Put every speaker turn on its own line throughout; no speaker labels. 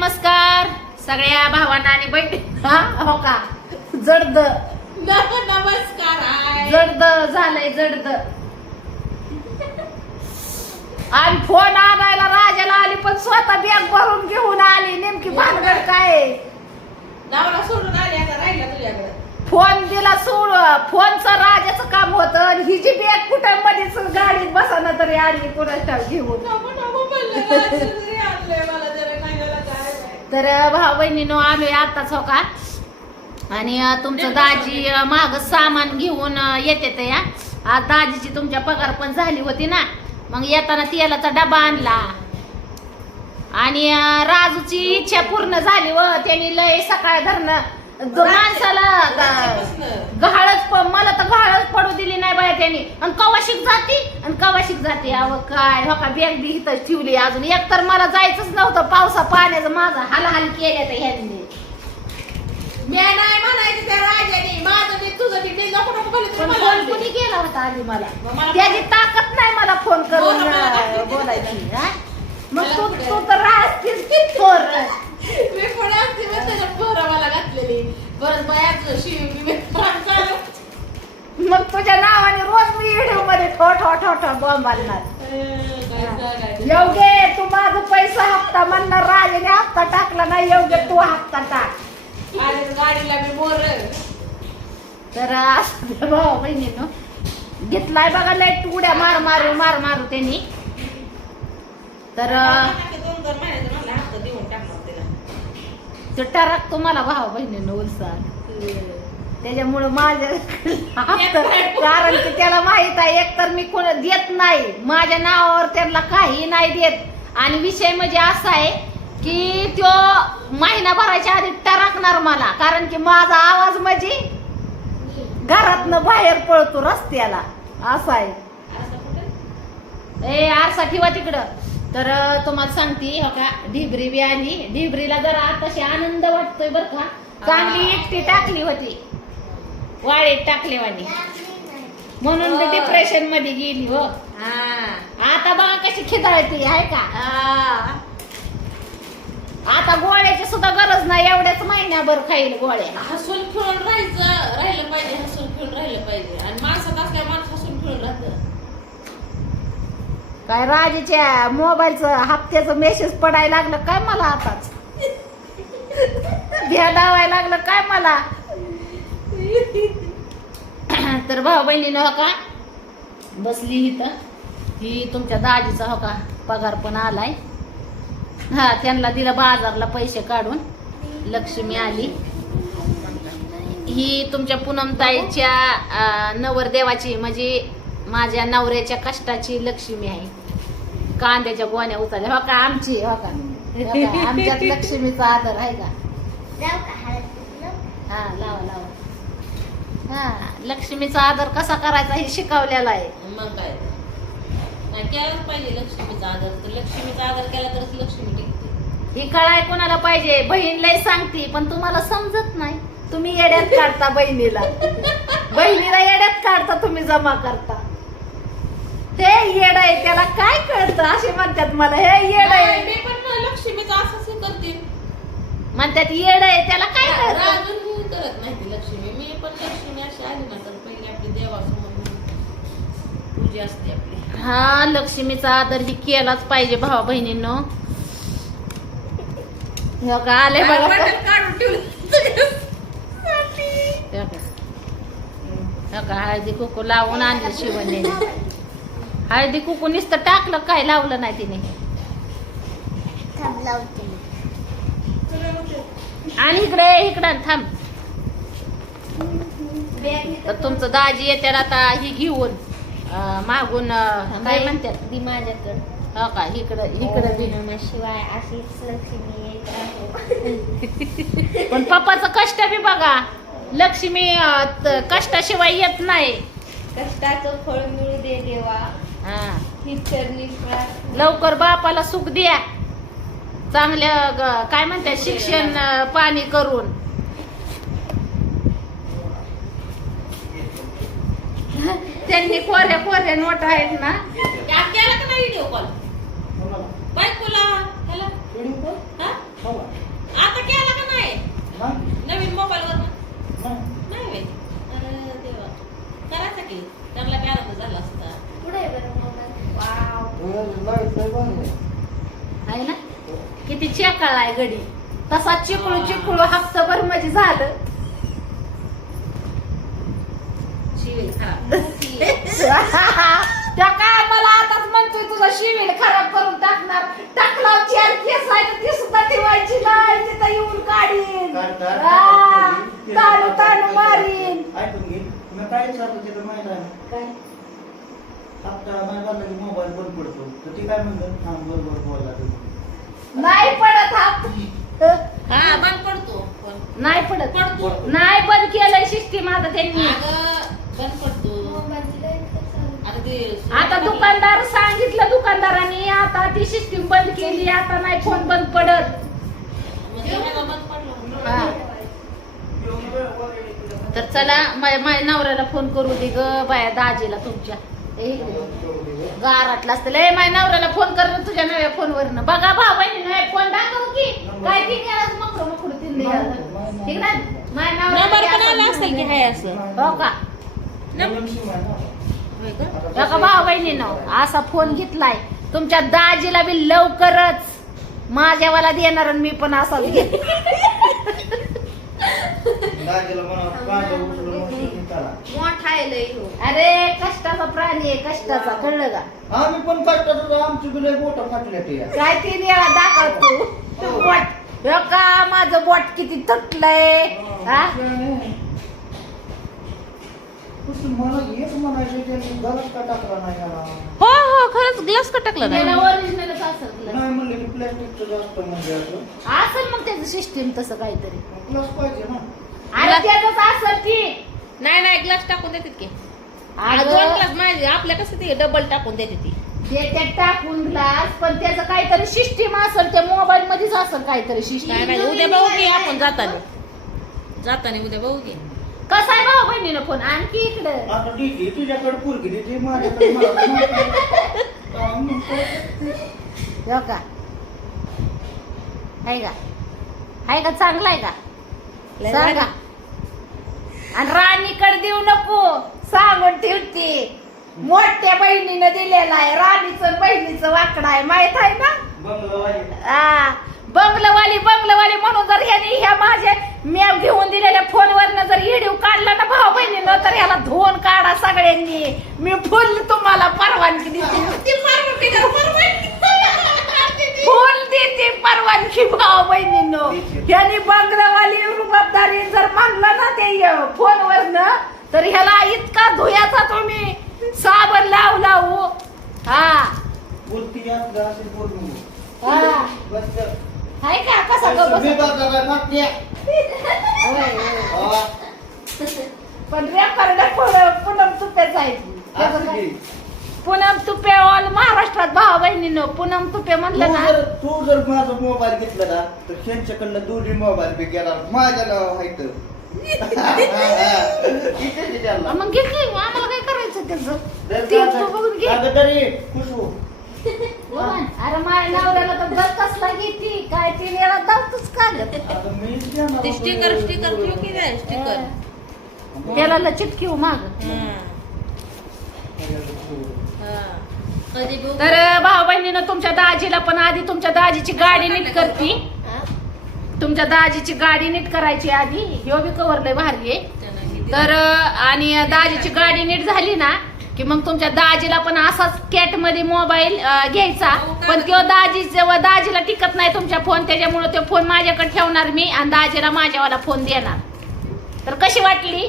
नमस्कार. सगळ्या भावांना आणि बहिणी हा हो का? जडद.
नमस्कार
जडद झालंय जडद. आणि फोन आणायला राजाला आली पण स्वतः बॅग भरून घेऊन आली. नेमकी भानगड काय?
नवरा सोडून आली आता राहिला तुझ्याकडे.
फोन दिला सोड. फोनचं राजाचं काम होतं आणि ही जी बॅग कुठं मध्येच गाडीत बसाना तरी आली कुणाच्या घेऊन. तर भाऊ बहिणीनो आलोय आताच हो का? आणि तुमचं दाजी माग सामान घेऊन येते ते या आज दाजीची तुमच्या पगार पण झाली होती ना? मग येताना तेलाचा डबा आणला. आणि राजूची इच्छा पूर्ण झाली व त्यांनी लय सकाळ धरणं ग- माणसाला ग-. गहाळच प- मला तर गहाळच पडू दिली नाही बाया त्यांनी. आणि कवाशिक जाती? आणि कवाशिक जाते? अव काय? हो का बॅग बी इथंच ठेवली अजून. एक तर मला जायचंच नव्हतं. पावसा पाण्याचं माझं हालहाल केलं तर ह्यांनी.
नाही म्हणायचं त्या राजाने. माझं ते तुझं ते मी नको नको बोलले
पण
तरी
फोन
मला
कुणी केला होता आधी मला?
मग मला-
त्याची ताकद नाही मला फोन करून
बोला, बोला,
अं,
बोला.
बोलायची हा? मग तू तू तर राहतीस की
मी पुढे असते मला घातलेली. बरं बायाचं शिव मी.
मग तुझ्या नावाने रोज मी व्हिडिओमध्ये ठो ठो ठो ठो बॉम्ब आणणार. योग्य तू माझा पैसा हप्ता म्हणणार राजाने हप्ता टाकला नाही योग्य तू हप्ता टाक.
गाडीला मी मोर
तर असं भाऊ बहिणीनं घेतलाय बघा लाइट उड्या मार मारू मार मारू त्यांनी. तर
दोन दोन महिन्याचा म्हणला हप्ता देऊन टाकणार तिला
तो टरक तुम्हाला भाऊ बहिणीनं उलसार त्याच्यामुळे माझ्या कारण की त्याला माहीत आहे एकतर मी कोण देत नाही. माझ्या नावावर त्यांना काही नाही देत. आणि विषय म्हणजे असा आहे की तो महिना भरायच्या आधी टरकणार मला. कारण की माझा आवाज म्हणजे घरातनं बाहेर पळतो रस्त्याला. असा आहे? ए आरसा ठेवा तिकडं. तर तुम्हाला सांगते हो का ढिबरी बी आली. ढिबरीला जरा आताशी आनंद वाटतोय बर का. चांगली एकटी टाकली होती. वाळीत टाकली वाणी. म्हणून ते
हो.
डिप्रेशनमध्ये गेली हो. आता बघा कशी खिदळती आहे का. आता गोळ्याची सुद्धा गरज नाही एवढ्याच महिन्याभर खाईल गोळ्या.
हसून खेळून राहायचं राहिलं पाहिजे हसून खेळून राहिलं पाहिजे. आणि माणसात असल्या माणूस हसून खेळून राहतं.
काय राजेच्या मोबाईलचं हप्त्याचं मेसेज पडायला लागलं काय मला आताच भेदावायला लागलं काय मला? तर भाऊ बहिणीनं हो का बसली इथं. ही तुमच्या दाजीचा हो का पगार पण आलाय. हा त्यांना दिला बाजारला पैसे काढून. लक्ष्मी आली. ही तुमच्या पूनमताईच्या नवरदेवाची म्हणजे माझ्या नवऱ्याच्या कष्टाची लक्ष्मी आहे. कांद्याच्या गोण्या उचलल्या. हो का? आमची हो का? हो का? आमच्यात लक्ष्मीचा आदर आहे का? हा लावा लावा. हा लक्ष्मीचा आदर कसा करायचा हे शिकवलेला आहे.
मग काय? नाही केलाच पाहिजे लक्ष्मीचा आदर. तर लक्ष्मीचा आदर केला तरच लक्ष्मी टिकते.
ही कळाय कोणाला पाहिजे? बहीण लय सांगते पण तुम्हाला समजत नाही. तुम्ही येड्यात काढता बहिणीला. बहिणीला येड्यात काढता तुम्ही जमा करता. हे येड आहे त्याला काय कळतं? असे म्हणतात मला हे येड आहे.
मी पण लक्ष्मीचा असंच हे करते.
म्हणतात येड आहे त्याला काय कळतं?
अजून ही करत नाही ती लक्ष्मी. मी पण लक्ष्मी अशी आली ना तर पहिली आपली देवासमोर पूजा असते आपली.
हा लक्ष्मीचा आदर ही केलाच पाहिजे भावा बहिणींनो. हो आले बघा.
बटन काढून ठेवलं.
हो? हो हळदी कुकू लावून आणलं शिवने हळदी कुकू नुसतं टाकलं काय लावलं नाही तिने. आणि इकडे इकडं थांब. तर तुमचं दाजी येते आता ही घेऊन मागून काय? म्हणतात
ती माझ्याकडं.
हो का? इकडं इकडं बी
शिवाय अशीच लक्ष्मी
पण पप्पाचं कष्ट बी बघा. लक्ष्मी कष्टाशिवाय येत नाही.
कष्टाचं फळ मिळू दे देवा.
हा. लवकर बापाला सुख द्या. चांगल्या काय म्हणतात शिक्षण पाणी करून. त्यांनी कोऱ्या कोऱ्या नोट आहेत ना.
केला का नाही व्हिडिओ कॉल बायकोला ह्याला हा?
कवा?
आता केला का नाही
नाही,
नवीन मोबाईल वर
नाही.
नाही व्हय. अरे देवा करायचं की चांगला बी आनंद झाला असता
पुढे बरं मोबाईल वाव
अरे, लाइट लय भारी आहे.
ना? किती चेकाळ आहे गडी तसा चिकळू चिकळू हप्ताभर म्हणजे झालं. त्या काय मला आताच म्हणतोय तुझा शिवील खराब करून टाकणार. टाकला चार केस आहे तर ती सुद्धा ठेवायची नाही. तिथं येऊन काढीन.
काढ, काढ, काढ.
ताणू ताणू मारीन.
काय? नाही झाला की मोबाईल बंद पडतो. तर ती काय म्हणलं हा बरोबर बोलला तुम्ही.
नाही पडत हात
हा बंद पडतो. पण
नाही पडत.
पडतो.
नाही बंद केलंय सिस्टीम आता त्यांनी.
बंद पडतो. आता
दुकानदार सांगितलं दुकानदारांनी आता ती सिस्टीम बंद केली आता नाही फोन बंद पडत.
म्हणजे.
तर चला माझ्या नवऱ्याला फोन करू दे ग बाया दाजीला तुमच्या. गारातला असतं. लय माझ्या नवऱ्याला फोन कर तुझ्या नव्या फोनवरनं बघा भाऊ बहिणी नाही फोन दाखव की काय ती गेलाच मकरू मकरू ठीक ना? माझ्या
नंबर पण आला
नवऱ्याला
असेल की हाय असं.
हो का? बघा भाऊ बहिणीनं असा फोन घेतलाय. तुमच्या दाजीला बी लवकरच माझ्यावाला देणार आणि मी पण असाच घे
मोठा आहे लय हो.
अरे कष्टाचा प्राणी आहे कष्टाचा कळलं का?
आम्ही पण कष्टाचं आमची बिले बोट फाटल्या ते.
काय तीन वेळा दाखव तू. तू बोट. हो का माझं बोट किती तुटलंय? हा?
हो हो खरंच ग्लास का टाकला नाही?
असेल
जास्त म्हणजे असं.
असेल मग त्याचं सिस्टीम तसं काहीतरी.
प्लस पाहिजे ना.
अरे त्याच असेल की
नाही नाही ग्लास टाकून देतात की. आ,
अगं,
दोन ग्लास माझे आपल्या कसं ते डबल टाकून देते ती.
टाकून ग्लास पण त्याचं काहीतरी सिस्टीम असेल त्या मोबाईल मध्येच असेल काहीतरी सिस्टीम
नाही नाही उद्या बघू की आपण जाताना. जाताना उद्या बघू की.
कसा आहे भाऊ बहिणीनं फोन आणखी इकडं.
आता तुझ्याकडे पुरगी देते माझ्याकडे मला काय माहिती?
हो का? आहे का? आहे का? चांगला आहे का? सांगा. मोठ्या बहिणीनं दिलेला आहे. राणीचं बहिणीचं वाकडा आहे. माहीत आहे ना?
बंगलावाली.
आ, बंगलवाली बंगलवाली म्हणून जर ह्यानी ह्या माझे मॅप घेऊन दिलेल्या फोनवरनं जर व्हिडिओ काढला ना भाऊ बहिणीनं तर ह्याला धुवून काढा सगळ्यांनी. मी फुल तुम्हाला परवानगी देते. फुल देते परवानगी भाऊ बहिणीनं. ह्यानी बंगलवाली रुबाबदारी जर म्हणलं ना ते फोनवरनं तर ह्याला इतका धुयाचा तुम्ही. साबण लावू लावू हा
बोलती असलं असेल बोल नको.
हा
बस.
हाय का कसा गं बसत?
बघा काय फाटल्या.
होय, होय.
हा,
पण रेकॉर्ड पूनम तुपेच आहे
असू? दे.
पूनम तुपे ऑल महाराष्ट्रात भाऊ बहिणीनं पूनम तुपे म्हणलं ना
जर तू जर माझा मोबाईल घेतला ना तर त्यांच्याकडनं दोन्ही मोबाईल बी घेणार माझ्या नाव आहे तर
मग घे की आम्हाला काय करायचं त्याचं. ती तू बघून घे.
तरी खुशबू
बघ, अरे माझ्या नवऱ्याला तर गत कसला घेती? काय ती वेळा दावतोच का ग?
आता मी देणार
ते
होतो.
स्टिकर स्टिकर ठेव की नाही स्टिकर
त्याला लचित घेऊ माग.
कधी बघू?
तर भाऊ बहिणीनं तुमच्या दाजीला पण आधी तुमच्या दाजीची गाडी नीट करती.
हा?
तुमच्या दाजीची गाडी नीट करायची आधी. ह्यो बी कवर लय भारी आहे.
हे.
तर आणि दाजीची गाडी नीट झाली ना की मग तुमच्या दाजीला पण असाच कॅटमध्ये मोबाईल घ्यायचा. पण तो दाजी जेव्हा दाजीला टिकत नाही तुमच्या फोन त्याच्यामुळे तो फोन माझ्याकडे ठेवणार मी आणि दाजीला माझ्यावाला फोन देणार. तर कशी वाटली?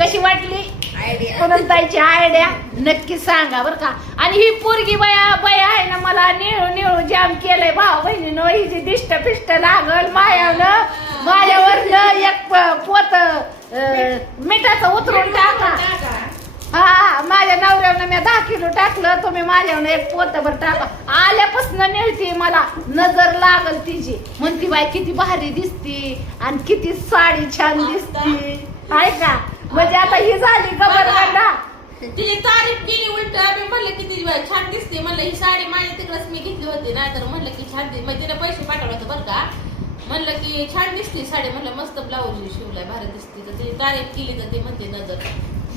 कशी वाटली?
आयडिया
आयडिया नक्की सांगा बर का. आणि ही पोरगी बया बया आहे ना मला निळू निळू जाम केलंय. भाऊ बहिणीनं ही जी दिष्ट पिष्ट लागल मायानं. माझ्यावर एक पोत मिठाचं उतरून टाका. हा माझ्या नवऱ्यानं मी दहा किलो टाकलं तुम्ही माझ्यावर एक पोतभर टाका. आल्यापासून नेळती मला नजर लागल तिची. म्हणती बाई किती भारी दिसती आणि किती साडी छान दिसती. आहे का? म्हणजे आता ही झाली खबर
तिची तारीफ केली उलट मी म्हणलं किती छान दिसते. म्हणलं ही साडी माझ्या तिकडच मी घेतली होती नाही तर म्हणलं की छान दिसते म्हणजे तिने पैसे पाठवले होते बरं का. म्हणलं की छान दिसते साडी. म्हणलं मस्त ब्लाऊज शिवलाय भारी दिसते. तर ती तारीफ केली तर ती म्हणते नजर.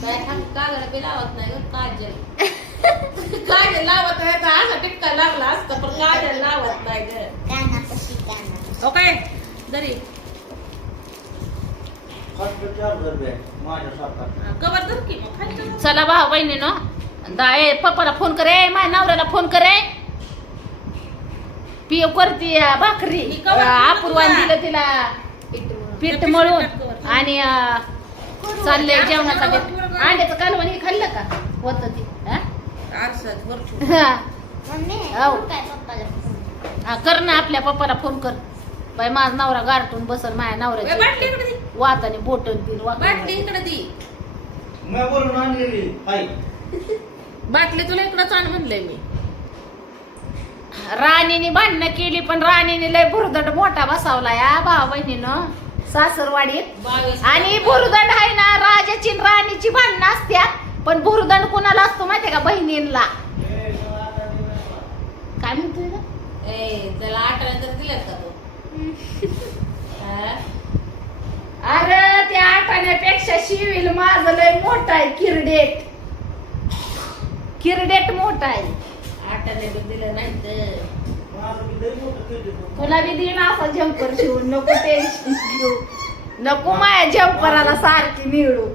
काय थांब कागड बी लावत नाही ग काजल. काजल लावत आहे तर असा टिक्का लागला असता पण काजल लावत नाही ग. ओके ठेव.
चला भाऊ बहिणीनं दा ए पप्पाला फोन करे माझ्या नवऱ्याला फोन करे पिव करती भाकरी.
मी
अपूर्वाने
तुला.
दिलं तिला. पीठ मळून आणि अं, चाललंय जेवणाचा बेत अंड्याचं कालवण हे खाल्लं का? होत ती हा?
आरसात
हा.
मम्मी
आऊ.
काय पप्पाला फोन?
हा, कर ना आपल्या पप्पाला फोन कर. बाई माझा नवरा गारटून बसल माझ्या
बाटली
नवऱ्याची
इकडे दे.
वाताने बोटन तीन
बाटली
वाकड
इकडे दे.
मी बोलून आणलेली आई
बाटली तुला इकडंच आण म्हणलंय मी.
राणीने भांडणं केली पण राणीने लय बुरदंड मोठा बसावला या भाऊ बहिणीनं सासरवाडीत. आणि बुरदंड आहे ना राजाची राणीची भांडणं असत्यात पण बुरदंड कुणाला असतो माहितीये का बहिणींना? काय म्हणतोय
त्याला आठवण तर दिल्यात का तो? हा?
अरे त्या आठाण्यापेक्षा शिवील माझं लय मोठा आहे किरडेट. किरडेट मोठा आहे.
बी दिलं नाही तर.
बी.
तुला बी दिन असा जम्पर शिवून नको टेन्शन घेऊ. नको माया जम्पराला सारखी निळू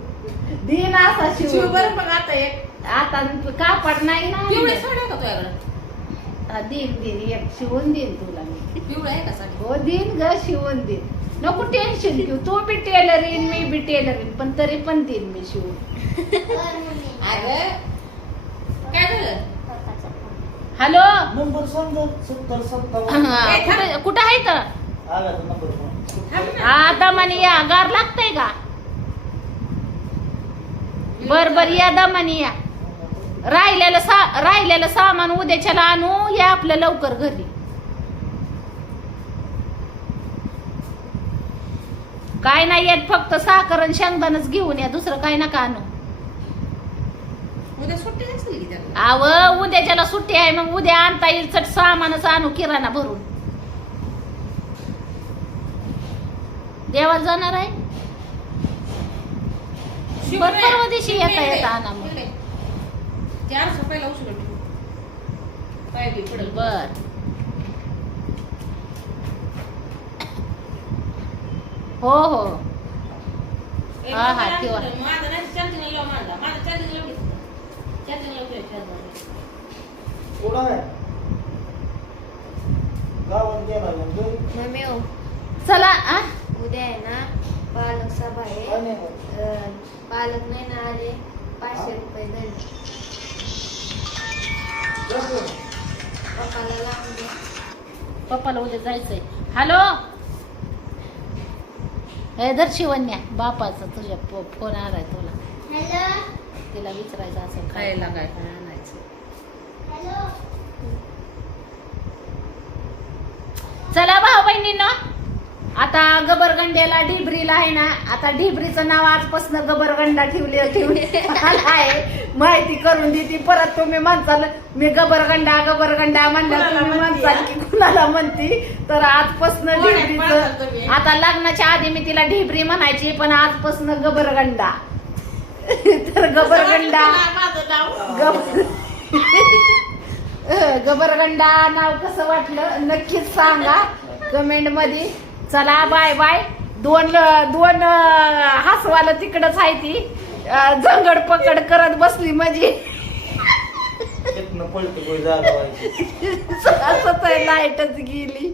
दिन असा
शिव
शिव
बरं मग आता एक.
आता कापड नाही
पिवळी
ना
साडी आहे का तुझ्याकडे?
हा, दिन दिन एक शिवून देईन तुला मी.
पिवळी आहे का साडी?
हो दिन ग शिवून देईन. नको टेन्शन घेऊ. तू बी टेलर येईन मी बी टेलर येईन पण तरी पण देईन मी शिवून.
अगं काय झालं.
हॅलो?
नंबर सांग. गं. सत्तर सत्तावन्न.
हा, कुठं आहे तर
आला तो नंबर फोन.
थांब ना.
हा दमानी या गार लागतंय का? बर बर या दमानी या. राहिलेलं सा राहिलेलं सामान उद्याच्याला आणू या आपलं लवकर घरी. काय नाही येत फक्त साखर आणि शेंगदाणच घेऊन या दुसरं काय नका आणू.
उद्या सुट्टी नसेल की त्याला.
आव उद्याच्याला सुट्टी आहे मग उद्या आणता येईल चट सामानच आणू किराणा भरून. देवाला जाणार आहे? बरं. परवा दिवशी येता. येता आणा मग.
चार सफाईला उचलून ठेव काय बी पडेल.
बर. हो हो. हा, हा, ठेवा.
माझा नाही चार्जिंग लाव माझा माझा चार्जिंग लाव
गावात गेला घरी.
मम्मी हो,
चला आ?
उद्या आहे ना पालक सभा
काय
आहे
नाही होत.
अं, पालक नाही ना आले. पाचशे रुपये दंड
जातो.
पप्पाला लावून द्या
पप्पाला उद्या जायचंय. हॅलो? हे धर शिवण्या बापाचा तुझ्या फो- फोन आलाय तुला.
हॅलो?
तिला विचारायचं असं
खायला काय काय आणायचं
हॅलो
चला भाऊ बहिणीनं आता गबरगंड्याला ढिबरीला आहे ना आता ढिबरीचं नाव आजपासून गबरगंडा ठेवले ठेवले आहे माहिती करून देते परत तुम्ही म्हणसाल मी गबरगंडा गबरगंडा म्हणलं तुम्ही
म्हणते?
म्हणसाल की कुणाला म्हणती तर आजपासून? ढिबरीचं? आता लग्नाच्या आधी मी तिला ढिबरी म्हणायची पण आजपासून गबरगंडा तर गबरगंडा.
माझं
गबर गबरगंडा नाव कसं वाटलं? नक्कीच सांगा कमेंटमध्ये चला बाय बाय. दोन दोन हसवाला तिकडच आहे ती. झंगड पकड करत बसली म्हणजे
व्हायची
असं लाईटच गेली.